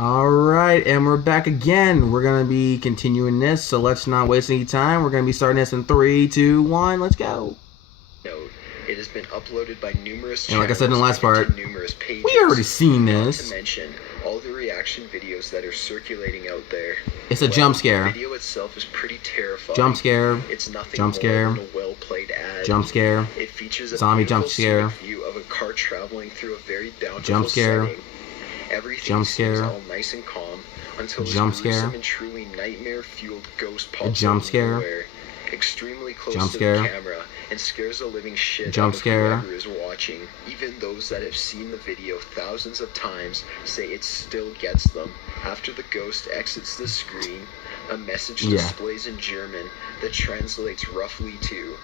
Alright, and we're back again. We're going to be continuing this, so let's not waste any time. We're going to be starting this in 3, 2, 1, let's go. It has been uploaded by numerous and like I said in the last part, numerous pages, we already seen this. Not to mention all the reaction videos that are circulating out there. It's a jump scare. The video itself is pretty terrifying. Jump scare. It's nothing jump scare. more than a well-played ad. Jump scare. It features a zombie jump scare. view of a car traveling through a very bountiful jump scare. setting. Everything jump seems scare. all nice and calm until jump this scare. gruesome and truly nightmare-fueled ghost pops jump out scare. of nowhere, extremely close jump to scare. the camera, and scares the living shit jump out of scare. whoever is watching. Even those that have seen the video thousands of times say it still gets them. After the ghost exits the screen, a message displays in German that translates roughly to,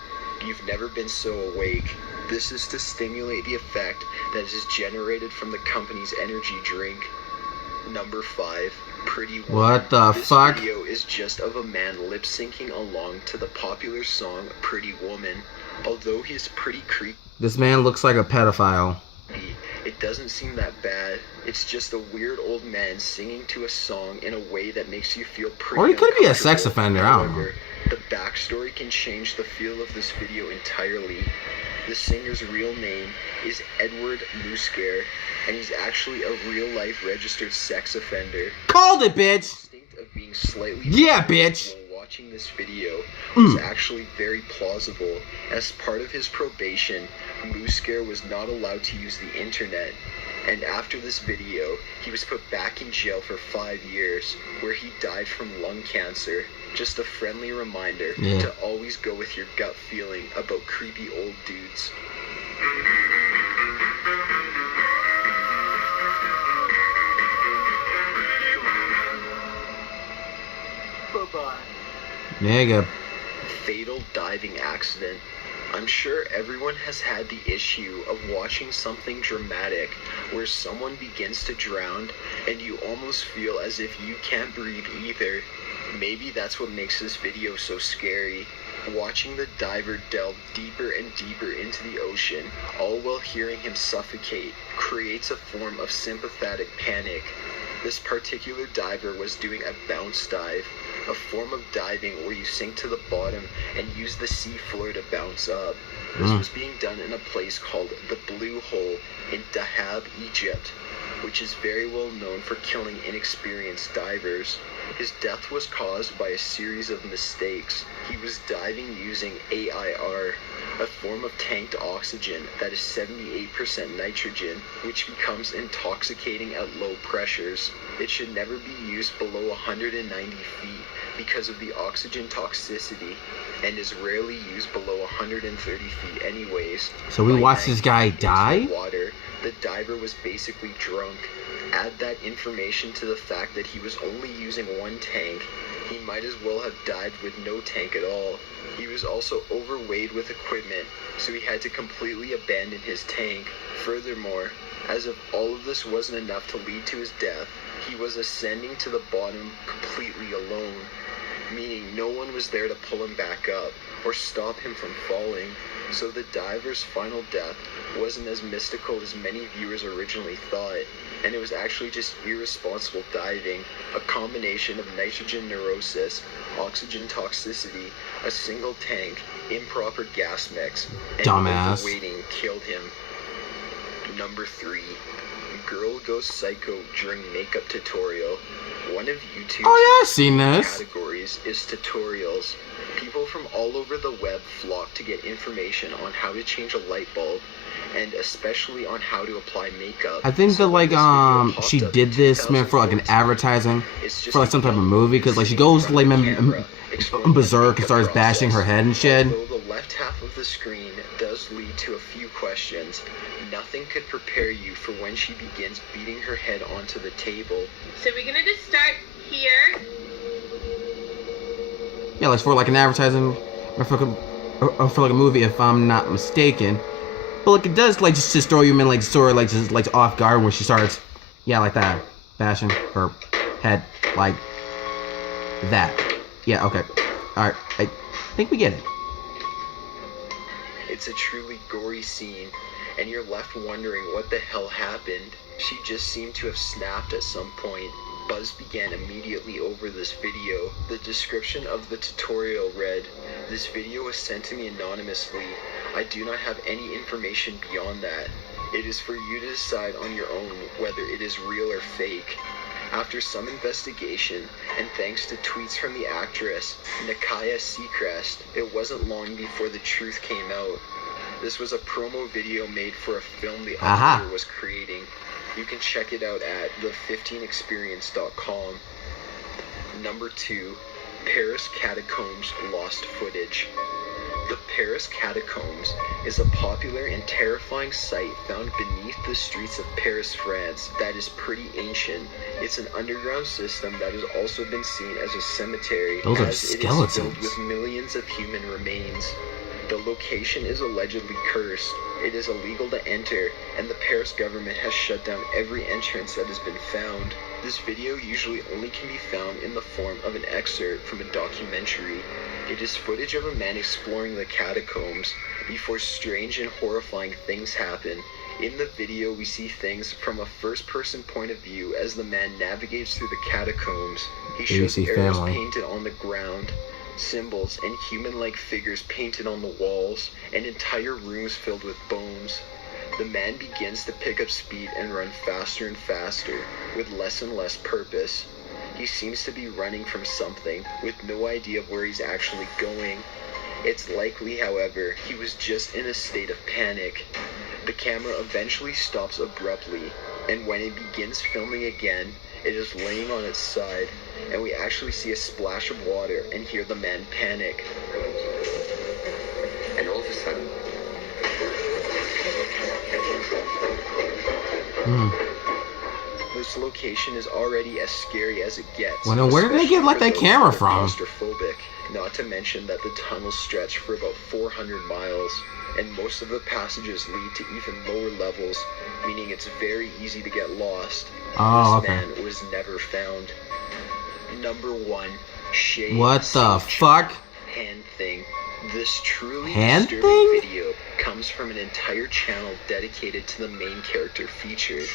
"You've never been so awake." This is to stimulate the effect that is generated from the company's energy drink. Number 5, Pretty Woman. What the fuck? This video is just of a man lip-syncing along to the popular song Pretty Woman. Although he's pretty creepy, this man looks like a pedophile. it doesn't seem that bad. It's just a weird old man singing to a song in a way that makes you feel pretty Or he could be a uncomfortable. sex offender, I don't know. The backstory can change the feel of this video entirely. The singer's real name is Edward Muscare, and he's actually a real-life registered sex offender. Called it, bitch! The instinct of being slightly bitch! while watching this video was actually very plausible. As part of his probation, Muscare was not allowed to use the internet. And after this video, he was put back in jail for 5 years, where he died from lung cancer. Just a friendly reminder to always go with your gut feeling about creepy old dudes. Bye-bye. There you go. Fatal diving accident. I'm sure everyone has had the issue of watching something dramatic where someone begins to drown and you almost feel as if you can't breathe either. Maybe that's what makes this video so scary. Watching the diver delve deeper and deeper into the ocean, all while hearing him suffocate, creates a form of sympathetic panic. This particular diver was doing a bounce dive, a form of diving where you sink to the bottom and use the sea floor to bounce up. This was being done in a place called the Blue Hole in Dahab, Egypt, which is very well known for killing inexperienced divers. His death was caused by a series of mistakes. He was diving using AIR, a form of tanked oxygen that is 78% nitrogen, which becomes intoxicating at low pressures. It should never be used below 190 feet because of the oxygen toxicity, and is rarely used below 130 feet anyways. So we watched this guy die? Water, the diver was basically drunk. Add that information to the fact that he was only using one tank, he might as well have died with no tank at all. He was also overweight with equipment, so he had to completely abandon his tank. Furthermore, as if all of this wasn't enough to lead to his death, he was ascending to the bottom completely alone, meaning no one was there to pull him back up or stop him from falling. So the diver's final death wasn't as mystical as many viewers originally thought, and it was actually just irresponsible diving, a combination of nitrogen neurosis, oxygen toxicity, a single tank, improper gas mix, and overweighting killed him. Number 3. Girl goes psycho during makeup tutorial. One of YouTube's I've seen this. categories is tutorials. People from all over the web flock to get information on how to change a light bulb, and especially on how to apply makeup. I think that like she did this man for like an advertising for like some type of movie, because like she goes like berserk and starts bashing her head and shit. Although the left half of the screen does lead to a few questions, nothing could prepare you for when she begins beating her head onto the table. So we're gonna just start here. Yeah, like for like an advertising or for like a movie, if I'm not mistaken. But like it does like just throw you in like sort of like just like off guard when she starts, yeah, like that, bashing her head like that. Yeah, okay, all right, I think we get it. It's a truly gory scene, and you're left wondering what the hell happened. She just seemed to have snapped at some point. Buzz began immediately over this video. The description of the tutorial read, "This video was sent to me anonymously. I do not have any information beyond that. It is for you to decide on your own whether it is real or fake." After some investigation, and thanks to tweets from the actress, Nakaya Seacrest, it wasn't long before the truth came out. This was a promo video made for a film the author was creating. You can check it out at the15experience.com. Number 2. Paris Catacombs Lost Footage. The Paris Catacombs is a popular and terrifying site found beneath the streets of Paris, France that is pretty ancient. It's an underground system that has also been seen as a cemetery, Those are as skeletons. it is filled with millions of human remains. The location is allegedly cursed. It is illegal to enter, and the Paris government has shut down every entrance that has been found. This video usually only can be found in the form of an excerpt from a documentary. It is footage of a man exploring the catacombs before strange and horrifying things happen. In the video, we see things from a first-person point of view as the man navigates through the catacombs. He shows arrows painted on the ground, symbols and human-like figures painted on the walls, and entire rooms filled with bones. The man begins to pick up speed and run faster and faster, with less and less purpose. He seems to be running from something, with no idea of where he's actually going. It's likely, however, he was just in a state of panic. The camera eventually stops abruptly, and when it begins filming again, it is laying on its side, and we actually see a splash of water and hear the man panic. And all of a sudden... This location is already as scary as it gets. Well, where did they get like that camera from? Claustrophobic. Not to mention that the tunnels stretch for about 400 miles, and most of the passages lead to even lower levels, meaning it's very easy to get lost. This man was never found. Number 1. Shay. What the fuck? Hand thing. This truly hand disturbing thing? video comes from an entire channel dedicated to the main character featured.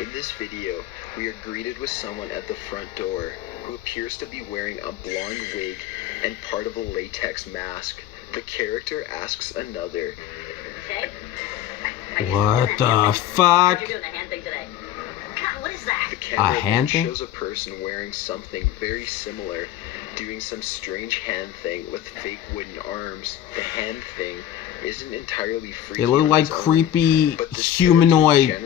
In this video, we are greeted with someone at the front door who appears to be wearing a blonde wig and part of a latex mask. The character asks another, "What the fuck? You're doing a hand thing today. God, what is that?" The camera hand thing? shows a person wearing something very similar, doing some strange hand thing with fake wooden arms. The hand thing isn't entirely freaky. They look like creepy humanoid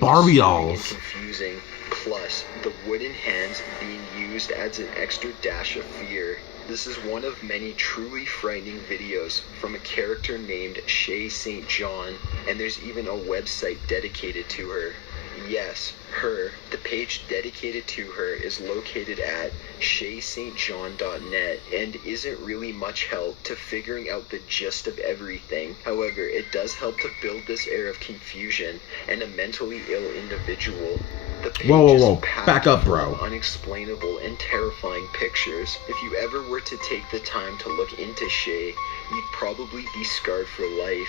Barbie dolls. Confusing. Plus, the wooden hands being used adds an extra dash of fear. This is one of many truly frightening videos from a character named Shay St. John, and there's even a website dedicated to her. Yes, her. The page dedicated to her is located at shaystjohn.net and isn't really much help to figuring out the gist of everything. However, it does help to build this air of confusion and a mentally ill individual. The page Whoa. is packed Back up, full bro. of unexplainable and terrifying pictures. If you ever were to take the time to look into Shay, you'd probably be scarred for life.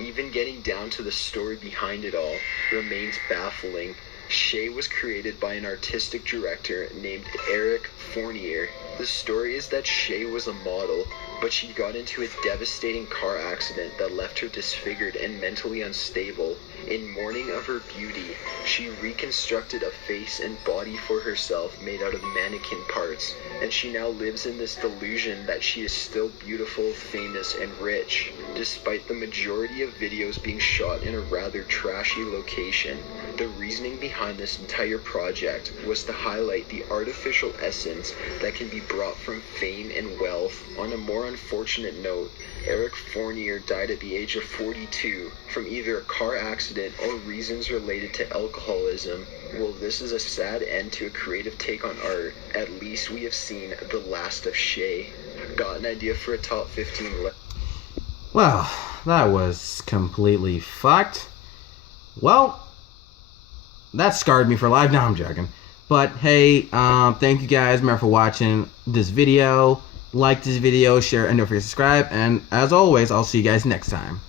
Even getting down to the story behind it all remains baffling. Shay was created by an artistic director named Eric Fournier. The story is that Shay was a model, but she got into a devastating car accident that left her disfigured and mentally unstable. In mourning of her beauty, she reconstructed a face and body for herself made out of mannequin parts, and she now lives in this delusion that she is still beautiful, famous, and rich, despite the majority of videos being shot in a rather trashy location. The reasoning behind this entire project was to highlight the artificial essence that can be brought from fame and wealth. On a more unfortunate note, Eric Fournier died at the age of 42 from either a car accident or reasons related to alcoholism. Well, this is a sad end to a creative take on art. At least we have seen the last of Shay. Got an idea for a top 15 Well, that was completely fucked. Well, that scarred me for life. No, I'm joking. But hey, thank you guys, remember, for watching this video. Like this video, share, and don't forget to subscribe. And as always, I'll see you guys next time.